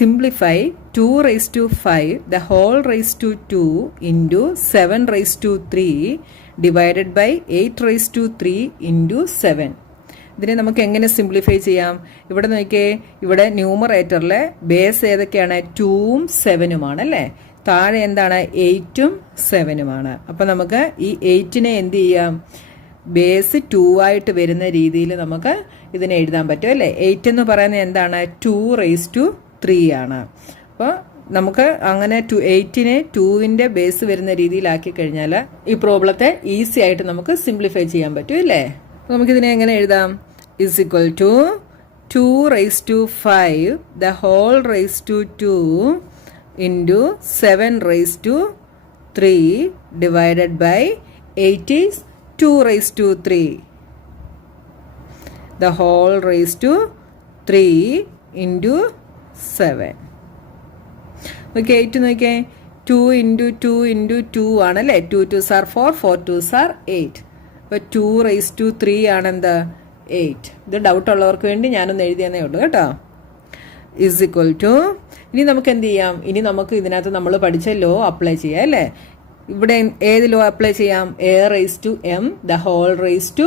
Simplify 2 raised to 5 the whole raised to 2 into 7 raised to 3 divided by 8 raised to 3 into 7. ഇതിനെ നമുക്ക് എങ്ങനെ simplify ചെയ്യാം? ഇവിടെ നോക്കിയേ, ഇവിടെ ന്യൂമറേറ്ററിലെ ബേസ് ഏതൊക്കെയാണ്? 2ഉം 7ഉമാണ് അല്ലേ? താഴെ എന്താണ്? 8ഉം 7ഉമാണ്. അപ്പം നമുക്ക് ഈ 8നെ എന്ത് ചെയ്യാം? ബേസ് 2 ആയിട്ട് വരുന്ന രീതിയിൽ നമുക്ക് ഇതിനെ എഴുതാൻ പറ്റും അല്ലേ? 8 എന്ന് പറയുന്നത് എന്താണ്? 2 raised to 3 ആണ്. അപ്പോൾ നമുക്ക് അങ്ങനെ 8നെ 2ന്റെ ബേസ് വരുന്ന രീതിയിലാക്കി കഴിഞ്ഞാൽ ഈ പ്രോബ്ലത്തെ ഈസി ആയിട്ട് നമുക്ക് സിംപ്ലിഫൈ ചെയ്യാൻ പറ്റും അല്ലേ? നമുക്കിതിനെ എങ്ങനെ എഴുതാം? Is equal to 2 raised to 5 the whole raised to 2 into 7 raised to 3 divided by 8 is 2 raised to 3 the whole raised to 3 into 7. Okay, 8 നോക്കിയേ, 2 into 2 into 2 ആണല്ലേ? 2 2s are 4, 4 2s are 8. അപ്പോൾ 2 raised to 3 ആണെന്ത്? 8. ഇത് doubt ഉള്ളവർക്ക് വേണ്ടി ഞാനൊന്ന് എഴുതിയെന്നേ ഉള്ളൂ കേട്ടോ. Is equal to, ഇനി നമുക്ക് എന്ത് ചെയ്യാം? ഇനി നമുക്ക് ഇതിനകത്ത് നമ്മൾ പഠിച്ച ലോ അപ്ലൈ ചെയ്യാം അല്ലേ? ഇവിടെ ഏത് ലോ അപ്ലൈ ചെയ്യാം? A raise to m the whole raise to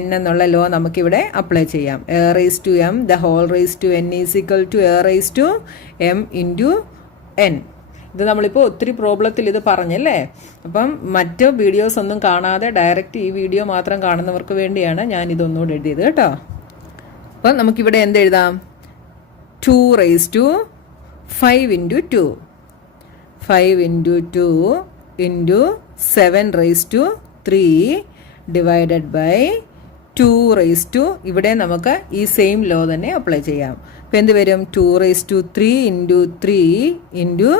n എന്നുള്ള ലോ നമുക്കിവിടെ അപ്ലൈ ചെയ്യാം. A raise to m the whole raise to n is equal to a raise to m into n. ഇത് നമ്മളിപ്പോൾ ഒത്തിരി പ്രോബ്ലത്തിൽ ഇത് പറഞ്ഞല്ലേ? അപ്പം മറ്റ് വീഡിയോസ് ഒന്നും കാണാതെ ഡയറക്റ്റ് ഈ വീഡിയോ മാത്രം കാണുന്നവർക്ക് വേണ്ടിയാണ് ഞാൻ ഇതൊന്നുകൂടെ എഴുതിയത് കേട്ടോ. അപ്പം നമുക്കിവിടെ എന്തെഴുതാം? 2 raised to 5 into 2 5 into 2 into 7 raised to 3 divided by 2 raised to, ഇവിടെ നമുക്ക് ഈ സെയിം ലോ തന്നെ അപ്ലൈ ചെയ്യാം. അപ്പോൾ എന്ത് വരും? 2 raised to 3 into 3 into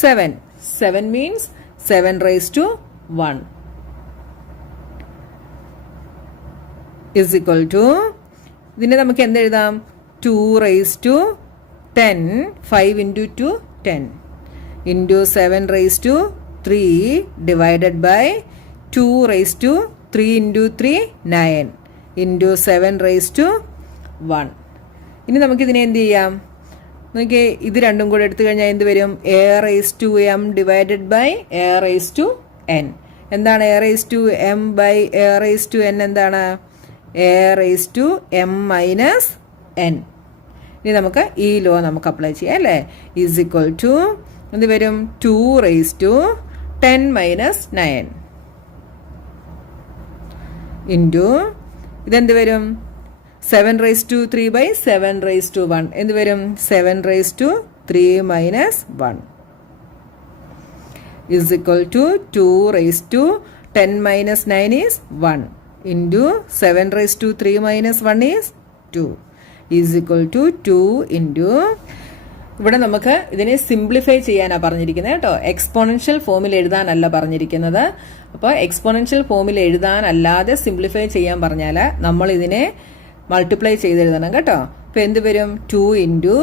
7. 7 means 7 raised to 1 is equal to, ഇതിനെ നമുക്ക് എന്തെഴുതാം? 2 raised to 10 5 into 2 10 into 7 raised to 3 divided by 2 raised to 3 into 3 9 into 7 raised to 1. ഇനി നമുക്കിതിനെ എന്ത് ചെയ്യാം? നോക്കിയേ, ഇത് രണ്ടും കൂടെ എടുത്തു കഴിഞ്ഞാൽ എന്ത് വരും? A raise to m divided by a raise to n. എന്താണ് a raise to m by a raise to n? എന്താണ്? A raise to m minus n. ഇനി നമുക്ക് ഈ ലോ നമുക്ക് അപ്ലൈ ചെയ്യാം അല്ലേ? ഈസ് ഈക്വൽ ടു എന്ത് വരും? 2 raised to 10 minus 9 into ഇതെന്ത് വരും? 7 raised to 3 by 7 raised to 1 എന്ത് വരും? 7 raised to 3 minus 1 is equal to 2 raised to 10 minus 9 is 1 into 7 raised to 3 minus 1 is 2 is equal to 2 into, ഇവിടെ നമുക്ക് ഇതിനെ simplify ചെയ്യാനാണ് പറഞ്ഞിരിക്കുന്നത് കേട്ടോ. എക്സ്പോണൻഷ്യൽ ഫോമിൽ എഴുതാനല്ല പറഞ്ഞിരിക്കുന്നത്. അപ്പോൾ എക്സ്പോണൻഷ്യൽ ഫോമിൽ എഴുതാനല്ലാതെ സിംപ്ലിഫൈ ചെയ്യാൻ പറഞ്ഞാൽ നമ്മൾ ഇതിനെ മൾട്ടിപ്ലൈ ചെയ്തെഴുതണം കേട്ടോ. അപ്പോൾ എന്ത് വരും? 2 into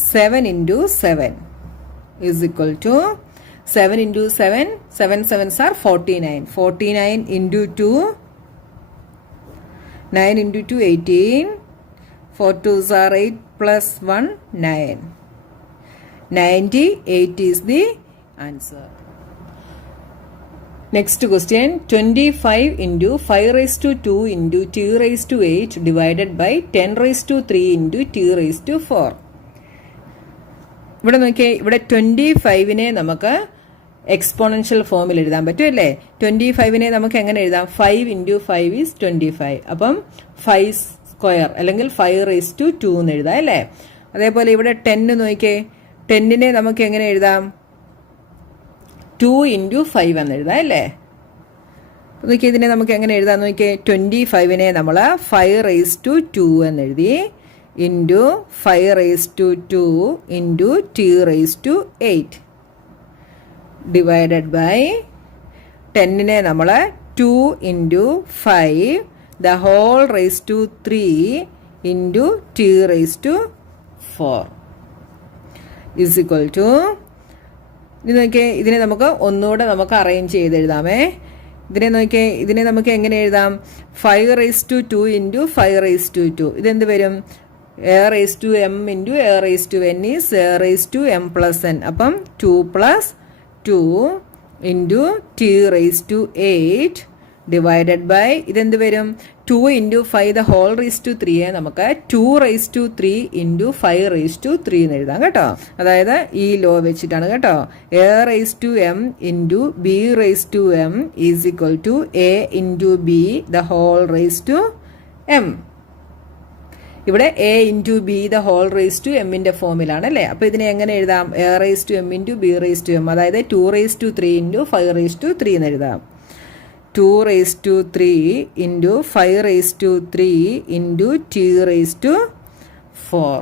7 into 7 is equal to 7 into 7 7 7s are 49 49 into 2 9 into 2 18 4 2s are 8 plus 1 9 98 is the answer. Next question, 25 into 5 raised to 2 into 2 raised to 8 divided by 10 raised to 3 into 2 raised to 4. ഇവിടെ നോക്കിയേ, ഇവിടെ 25നെ നമുക്ക് exponential ഫോമിൽ എഴുതാൻ പറ്റും അല്ലേ? 25നെ നമുക്ക് എങ്ങനെ എഴുതാം? 5 into 5 is 25. അപ്പം 5 സ്ക്വയർ അല്ലെങ്കിൽ 5 raised to 2 എന്ന് എഴുതാം അല്ലേ? അതേപോലെ ഇവിടെ 10 നോക്കിയേ, 10നെ നമുക്ക് എങ്ങനെ എഴുതാം? 2 into 5 എന്ന് എഴുതാം അല്ലേ? നോക്കിയേ, ഇതിനെ നമുക്ക് എങ്ങനെ എഴുതാം നോക്കിയേ? 25നെ നമ്മൾ 5 raised to 2 എന്ന് എഴുതി into 5 raised to 2 into 2 raised to 8 divided by 10നെ നമ്മൾ 2 into 5 the whole raised to 3 into 2 raised to 4 is equal to, ഇത് നോക്കിയേ, ഇതിനെ നമുക്ക് ഒന്നുകൂടെ നമുക്ക് അറേഞ്ച് ചെയ്ത് എഴുതാമേ. ഇതിനെ നോക്കിയേ, ഇതിനെ നമുക്ക് എങ്ങനെ എഴുതാം? 5^2 ഇൻറ്റു 5^2. ഇതെന്ത് വരും? a^m into a^n is a^m+n. അപ്പം 2 + 2 ഇൻറ്റു t^8 ഡിവൈഡഡ് ബൈ ഇതെന്ത് വരും? 2 ഇൻറ്റു 5^3 നമുക്ക് 2^3 ഇൻറ്റു 5^3 എന്ന് എഴുതാം കേട്ടോ. അതായത് ഈ ലോ വെച്ചിട്ടാണ് കേട്ടോ. a^m into b^m is equal to a into b^m. ഇവിടെ a ഇൻറ്റു b^m ഫോമിലാണ് അല്ലേ. അപ്പോൾ ഇതിനെ എങ്ങനെ എഴുതാം? a^m ഇൻറ്റു b^m, അതായത് 2^3 ഇൻറ്റു 5^3 എന്ന് എഴുതാം. 2^3 into 5^3 into t^4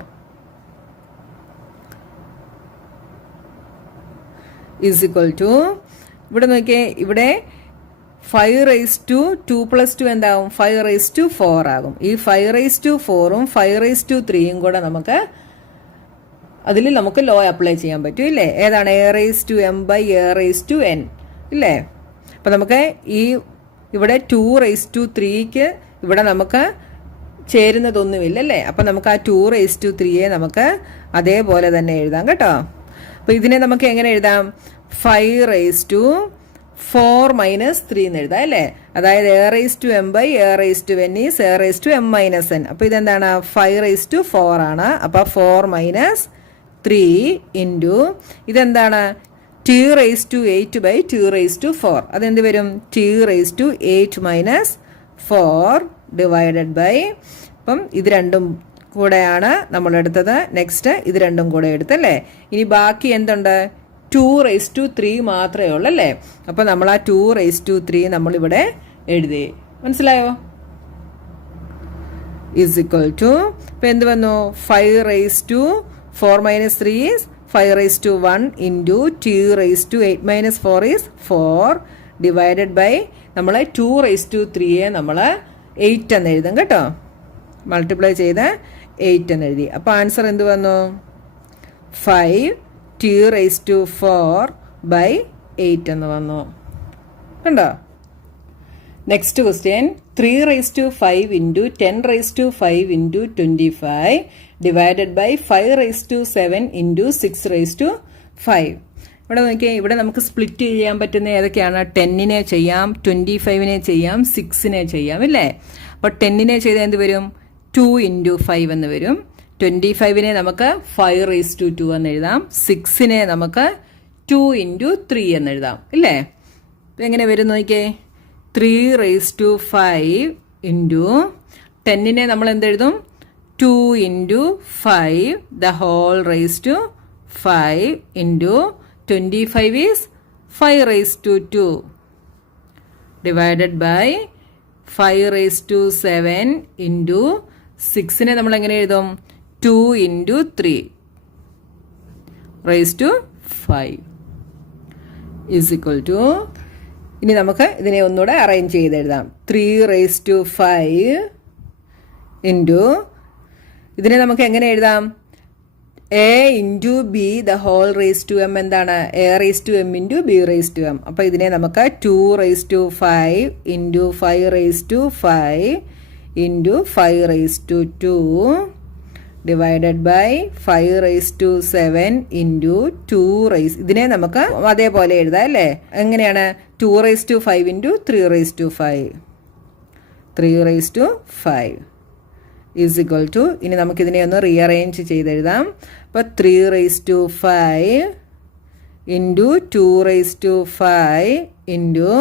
is equal to, ഇവിടെ നോക്കിയേ, ഇവിടെ 5^2 + 2 എന്താവും? 5^4 ആകും. ഈ 5^4ഉം 5^3ഉം കൂടെ നമുക്ക് അതിൽ നമുക്ക് ലോ അപ്ലൈ ചെയ്യാൻ പറ്റും ഇല്ലേ? ഏതാണ്? a^m/a^n ഇല്ലേ? അപ്പം നമുക്ക് ഈ ഇവിടെ 2^3ക്ക് ഇവിടെ നമുക്ക് ചേരുന്നതൊന്നുമില്ല അല്ലേ. അപ്പം നമുക്ക് ആ 2^3യെ നമുക്ക് അതേപോലെ തന്നെ എഴുതാം കേട്ടോ. അപ്പോൾ ഇതിനെ നമുക്ക് എങ്ങനെ എഴുതാം? 5^4 - 3 എന്ന് എഴുതാം അല്ലേ. അതായത് a^m/a^n ഈസ് a^m-n. അപ്പോൾ ഇതെന്താണ്? 5^4 ആണ്. അപ്പോൾ 4 - 3 ഇൻറ്റു ഇതെന്താണ്? t^8/2^4. അതെന്ത് വരും? t^8 - 4 ഡിവൈഡഡ് ബൈ, അപ്പം ഇത് രണ്ടും കൂടെയാണ് നമ്മൾ എടുത്തത്. നെക്സ്റ്റ് ഇത് രണ്ടും കൂടെ എടുത്തല്ലേ. ഇനി ബാക്കി എന്തുണ്ട്? 2^3 മാത്രമേ ഉള്ളൂ അല്ലേ. അപ്പോൾ നമ്മൾ ആ 2^3 നമ്മളിവിടെ എഴുതി. മനസ്സിലായോ? ഈസ് ഈക്വൽ ടു, ഇപ്പം എന്ത് വന്നു? 5^4 - 3 is 5^1 into t^8 - 4 is 4 divided by നമ്മൾ 2^3യെ നമ്മൾ 8 എന്ന് എഴുതും കേട്ടോ. മൾട്ടിപ്ലൈ ചെയ്ത് 8 എന്ന് എഴുതി. അപ്പോൾ ആൻസർ എന്ത് വന്നു? 5t^4/8 എന്ന് വന്നു. കണ്ടോ? Next question, 3^5 into 10^5 into 25 divided by 5^7 into 6^5. ഇവിടെ നോക്കിയാൽ ഇവിടെ നമുക്ക് സ്പ്ലിറ്റ് ചെയ്യാൻ പറ്റുന്ന ഏതൊക്കെയാണ്? 10നെ ചെയ്യാം, 25നെ ചെയ്യാം, 6നെ ചെയ്യാം ഇല്ലേ. അപ്പോൾ 10നെ ചെയ്താൽ എന്ത് വരും? 2 ഇൻറ്റു 5 എന്ന് വരും. 25നെ നമുക്ക് 5^2 എന്ന് എഴുതാം. 6നെ നമുക്ക് 2 ഇൻറ്റു 3 എന്ന് എഴുതാം ഇല്ലേ. ഇപ്പം എങ്ങനെ വരും നോക്കിയേ? 3^5 ഇൻറ്റു 10നെ നമ്മൾ എന്തെഴുതും? 2 into 5^5 into 25 is 5^2 divided by 5^7 into 6നെ നമ്മൾ എങ്ങനെ എഴുതും? 2 ഇൻറ്റു 3^5 ഈസ് ഈക്വൽ ടു, ഇനി നമുക്ക് ഇതിനെ ഒന്നുകൂടെ അറേഞ്ച് ചെയ്ത് എഴുതാം. 3^5 ഇൻറ്റു ഇതിനെ നമുക്ക് എങ്ങനെ എഴുതാം? a ഇൻറ്റു b^m എന്താണ്? a^m into b^m. അപ്പോൾ ഇതിനെ നമുക്ക് 2^5 into 5^5 into 5^2 divided by 5^7 into 2 ഇതിനെ നമുക്ക് അതേപോലെ എഴുതാം അല്ലേ. എങ്ങനെയാണ്? 2^5 ഇൻറ്റു 3^5 3^5 ഈസ് ഈക്വൽ ടു, ഇനി നമുക്കിതിനെ ഒന്ന് റീഅറേഞ്ച് ചെയ്തെഴുതാം. അപ്പോൾ 3^5 ഇൻറ്റു 2^5 ഇൻറ്റു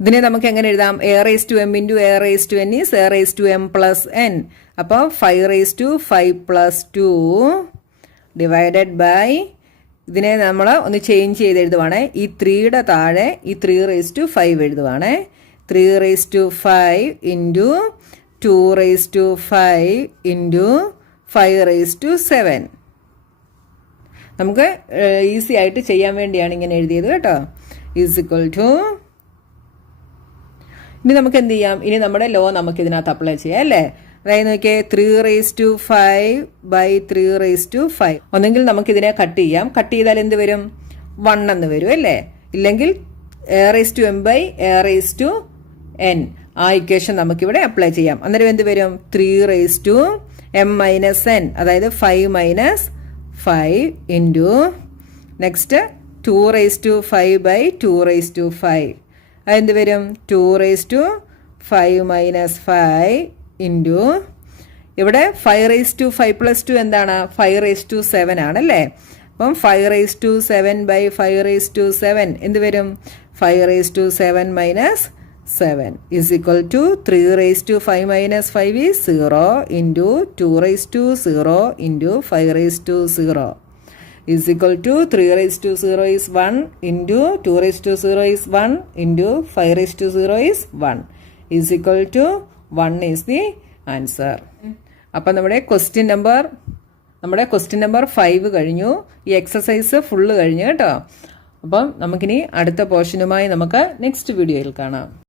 ഇതിനെ നമുക്ക് എങ്ങനെ എഴുതാം? a^m into a^n is a^m+n. അപ്പോൾ 5^5 + 2 ഡിവൈഡഡ് ബൈ ഇതിനെ നമ്മൾ ഒന്ന് ചേഞ്ച് ചെയ്ത് എഴുതുവാണേ. ഈ 3യുടെ താഴെ ഈ 3^5 എഴുതുവാണേ. 3^5 ഇൻറ്റു 2^5 ഇൻറ്റു 5^7. നമുക്ക് ഈസി ആയിട്ട് ചെയ്യാൻ വേണ്ടിയാണ് ഇങ്ങനെ എഴുതിയത് കേട്ടോ. ഈസ് ഈക്വൽ ടു, ഇനി നമുക്ക് എന്ത് ചെയ്യാം? ഇനി നമ്മുടെ ലോ നമുക്ക് ഇതിനകത്ത് അപ്ലൈ ചെയ്യാം അല്ലേ. അതായത് നോക്കിയേ, 3^5/3^5. ഒന്നെങ്കിൽ നമുക്കിതിനെ കട്ട് ചെയ്യാം. കട്ട് ചെയ്താൽ എന്ത് വരും? 1 എന്ന് വരും അല്ലേ. ഇല്ലെങ്കിൽ a raise to m by a raise to n. ആ ഇക്വേഷൻ നമുക്കിവിടെ അപ്ലൈ ചെയ്യാം. അന്നേരം എന്ത് വരും? 3 raise to m minus n, അതായത് 5 minus 5 into next 2 raise to 5 by 2 raise to 5. അതെന്ത് വരും? 2 റേസ് ടു 5 മൈനസ് 5 ഇൻറ്റു ഇവിടെ 5 റേസ് ടു 5 പ്ലസ് 2 എന്താണ്? 5 റേസ് ടു 7 ആണല്ലേ. അപ്പം 5 raise to 7 by 5 raise to 7 എന്ത് വരും? 5 raise to 7 minus 7 is equal to 3 raised to 5 minus 5 is 0 into 2 raised to 0 into 5 raised to 0 is equal to 3 raised to 0 is 1 into 2 raised to 0 is 1 into 5 raised to 0 is 1 is equal to 1 is the answer. അപ്പം നമ്മുടെ question number 5 കഴിഞ്ഞു. ഈ exercise full കഴിഞ്ഞു കേട്ടോ. അപ്പം നമുക്കിനി അടുത്ത പോർഷനുമായി നമുക്ക് നെക്സ്റ്റ് വീഡിയോയിൽ കാണാം.